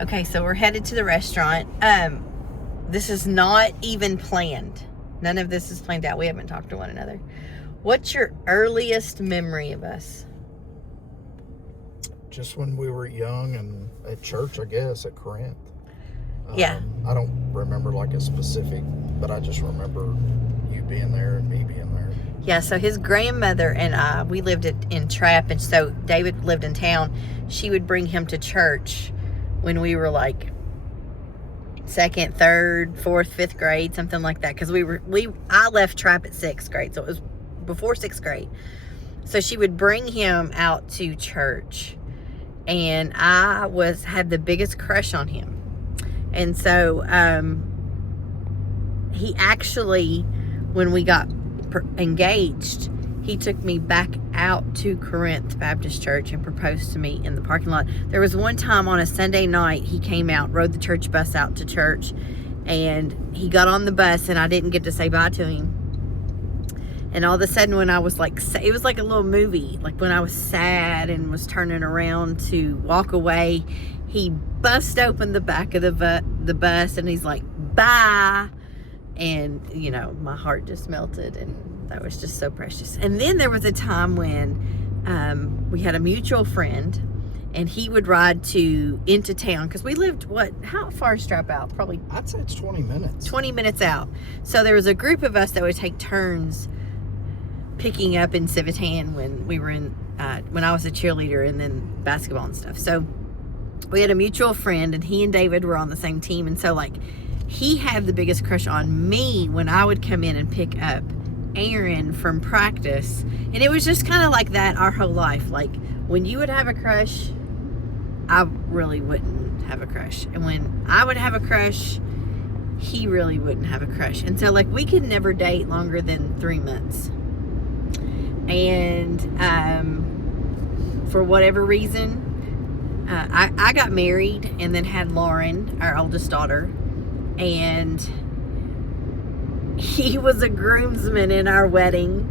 Okay, so we're headed to the restaurant. This is not even planned. None of this is planned out. We haven't talked to one another. What's your earliest memory of us? Just when we were young and at church, I guess, at Corinth. Yeah. I don't remember like a specific, but I just remember you being there and me being there. Yeah, so his grandmother and I, we lived in Trapp, and so David lived in town. She would bring him to church when we were like second, third, fourth, fifth grade, something like that. Because I left Trapp at sixth grade, so it was before sixth grade. So she would bring him out to church, and I had the biggest crush on him. And so he actually, when we got engaged, he took me back out to Corinth Baptist Church and proposed to me in the parking lot. There was one time on a Sunday night, he came out, rode the church bus out to church, and he got on the bus, and I didn't get to say bye to him. And all of a sudden, when I was like, it was like a little movie, like when I was sad and was turning around to walk away, he bust open the back of the bus, and he's like, bye. And, you know, my heart just melted, and that was just so precious. And then there was a time when we had a mutual friend, and he would ride into town, because we lived, how far is Trapp out? Probably, I'd say it's 20 minutes. 20 minutes out. So there was a group of us that would take turns picking up in Civitan when we were when I was a cheerleader, and then basketball and stuff. So we had a mutual friend, and he and David were on the same team. And so, like, he had the biggest crush on me when I would come in and pick up Aaron from practice. And it was just kind of like that our whole life. Like, when you would have a crush, I really wouldn't have a crush. And when I would have a crush, he really wouldn't have a crush. And so, like, we could never date longer than 3 months. And for whatever reason, I got married and then had Lauren, our oldest daughter, and he was a groomsman in our wedding.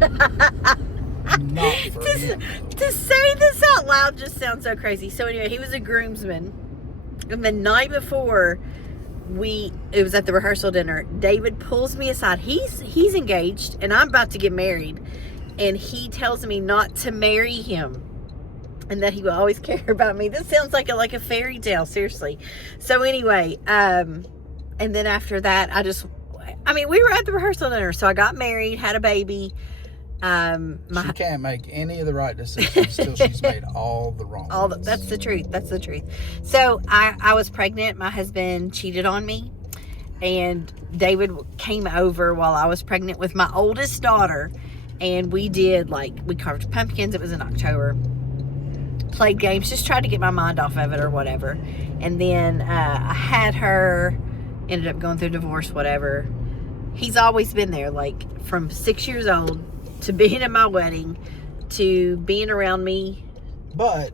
Not for him. To say this out loud just sounds so crazy. So anyway, he was a groomsman, and the night before, it was at the rehearsal dinner, David pulls me aside. He's engaged, and I'm about to get married, and he tells me not to marry him, and that he will always care about me. This sounds like a fairy tale, seriously. So anyway, and then after that, we were at the rehearsal dinner, so I got married, had a baby. She can't make any of the right decisions till she's made all the wrong ones. That's the truth. That's the truth. So I was pregnant. My husband cheated on me, and David came over while I was pregnant with my oldest daughter, and we carved pumpkins. It was in October. Played games, just tried to get my mind off of it or whatever. And then I had her, ended up going through divorce, whatever. He's always been there, like from 6 years old to being at my wedding to being around me. But,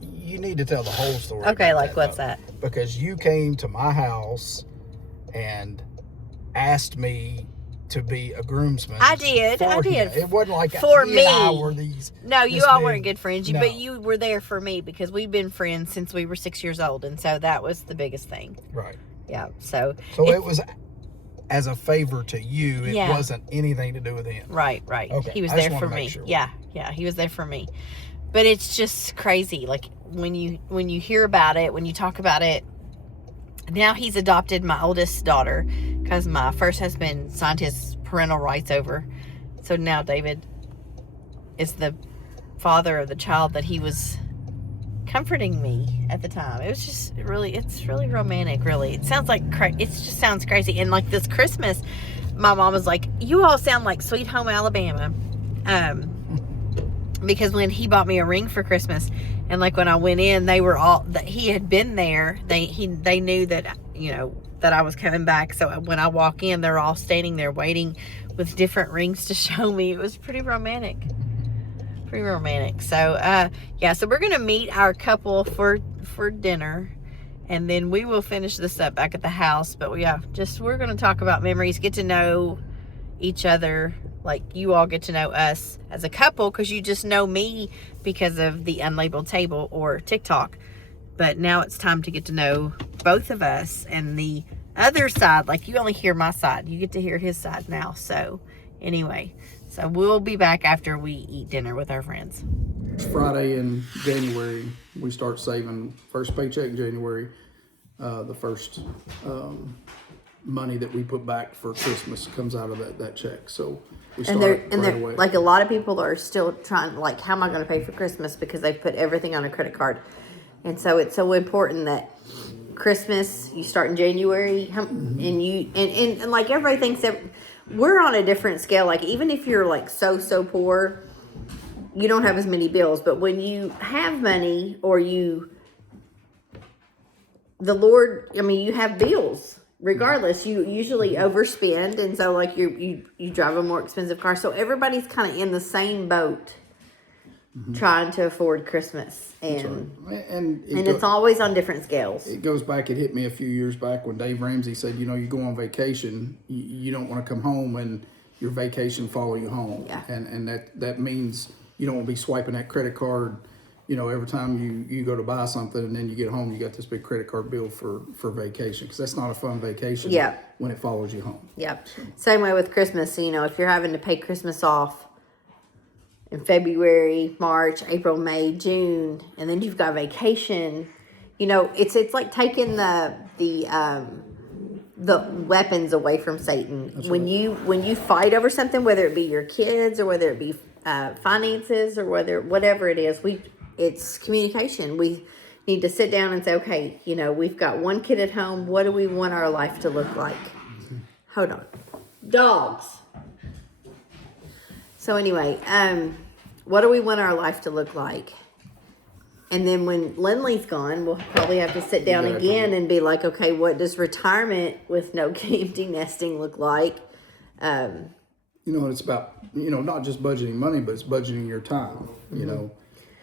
you need to tell the whole story. Okay, like what's that? Because you came to my house and asked me to be a groomsman. I did. It wasn't like for me. And I were these. No, you all weren't good friends. But you were there for me because we've been friends since we were 6 years old, and so that was the biggest thing. Right. Yeah. So it was as a favor to you. It wasn't anything to do with him. Right. Okay. He was there for me. Sure. Yeah. He was there for me. But it's just crazy. Like when you hear about it, when you talk about it. Now he's adopted my oldest daughter because my first husband signed his parental rights over. So now David is the father of the child that he was comforting me at the time. It was just it's really romantic, really. It sounds like, it just sounds crazy. And like this Christmas, my mom was like, you all sound like Sweet Home Alabama. Because when he bought me a ring for Christmas, and like when I went in, they were all that he had been there. They knew that, that I was coming back. So when I walk in, they're all standing there waiting with different rings to show me. It was pretty romantic. So so we're gonna meet our couple for dinner, and then we will finish this up back at the house. But we're gonna talk about memories, get to know each other. Like you all get to know us as a couple, because you just know me because of the Unlabeled Table or TikTok. But now it's time to get to know both of us and the other side. Like, you only hear my side. You get to hear his side now. So, anyway. So, we'll be back after we eat dinner with our friends. Friday in January, we start saving. First paycheck in January, the first money that we put back for Christmas comes out of that check. So we start right away. Like, a lot of people are still trying, like, how am I going to pay for Christmas? Because they've put everything on a credit card. And so it's so important that Christmas, you start in January, and you, and like, everybody thinks that we're on a different scale. Like, even if you're like so poor, you don't have as many bills. But when you have money, or the Lord, I mean, you have bills. Regardless, you usually overspend, and so like you drive a more expensive car. So everybody's kind of in the same boat, trying to afford Christmas, and it's always on different scales. It goes back. It hit me a few years back when Dave Ramsey said, you know, you go on vacation, you don't want to come home and your vacation follow you home. Yeah. And that means you don't want to be swiping that credit card, you know, every time you go to buy something, and then you get home, you got this big credit card bill for vacation, because that's not a fun vacation. Yeah. When it follows you home. Yep. Same way with Christmas. You know, if you're having to pay Christmas off in February, March, April, May, June, and then you've got vacation, you know, it's like taking the weapons away from Satan. That's when right. you fight over something, whether it be your kids or whether it be finances or whatever it is, it's communication. We need to sit down and say, okay, you know, we've got one kid at home. What do we want our life to look like? Hold on. Dogs. So anyway, what do we want our life to look like? And then when Lindley's gone, we'll probably have to sit down again and be like, okay, what does retirement with no empty nesting look like? You know, it's about, you know, not just budgeting money, but it's budgeting your time, you know.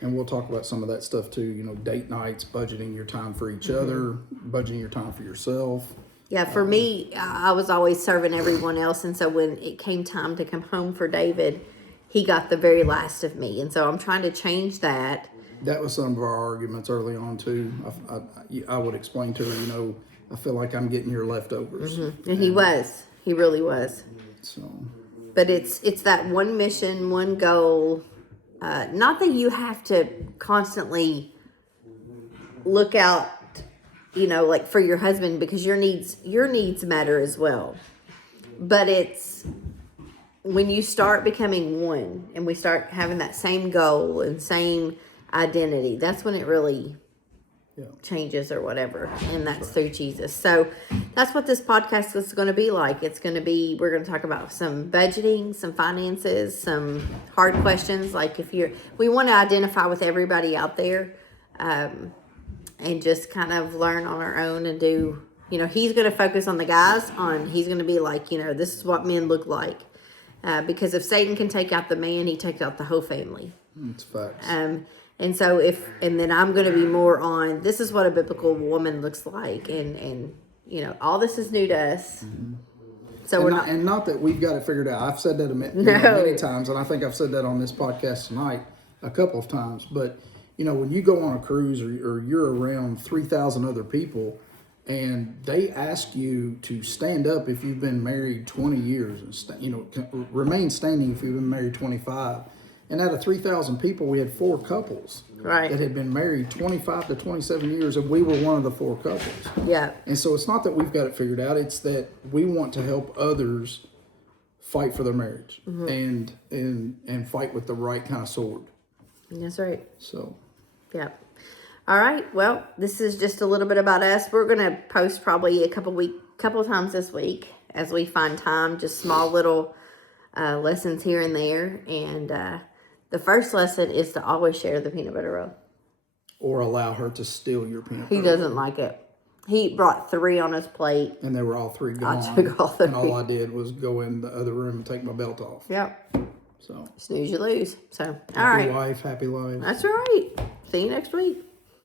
And we'll talk about some of that stuff too, you know, date nights, budgeting your time for each other, budgeting your time for yourself. Yeah, for me, I was always serving everyone else. And so when it came time to come home for David, he got the very last of me. And so I'm trying to change that. That was some of our arguments early on too. I would explain to her, you know, I feel like I'm getting your leftovers. And he really was. So, but it's that one mission, one goal. Not that you have to constantly look out, you know, like for your husband, because your needs matter as well. But it's when you start becoming one, and we start having that same goal and same identity, that's when it really changes or whatever. And that's through Jesus. So that's what this podcast is going to be like. We're going to talk about some budgeting, some finances, some hard questions. Like we want to identify with everybody out there, and just kind of learn on our own and do, you know, he's going to focus on the guys he's going to be like, you know, this is what men look like. Because if Satan can take out the man, he takes out the whole family. It's facts. And so then I'm going to be more on, this is what a biblical woman looks like. And you know, all this is new to us. So not that we've got it figured out. I've said that many times, and I think I've said that on this podcast tonight a couple of times. But, you know, when you go on a cruise or you're around 3,000 other people, and they ask you to stand up if you've been married 20 years, and you know, remain standing if you've been married 25. And out of 3,000 people, we had 4 couples that had been married 25 to 27 years, and we were one of the 4 couples. Yeah. And so it's not that we've got it figured out; it's that we want to help others fight for their marriage and fight with the right kind of sword. That's right. So. Yeah. All right. Well, this is just a little bit about us. We're going to post probably a couple times this week as we find time, just small little lessons here and there. And the first lesson is to always share the peanut butter roll. Or allow her to steal your peanut butter. He doesn't like it. He brought 3 on his plate. And they were all 3 gone. I took all 3. And all I did was go in the other room and take my belt off. Yep. So. Snooze, you lose. So, all happy right. wife, happy life. That's right. See you next week.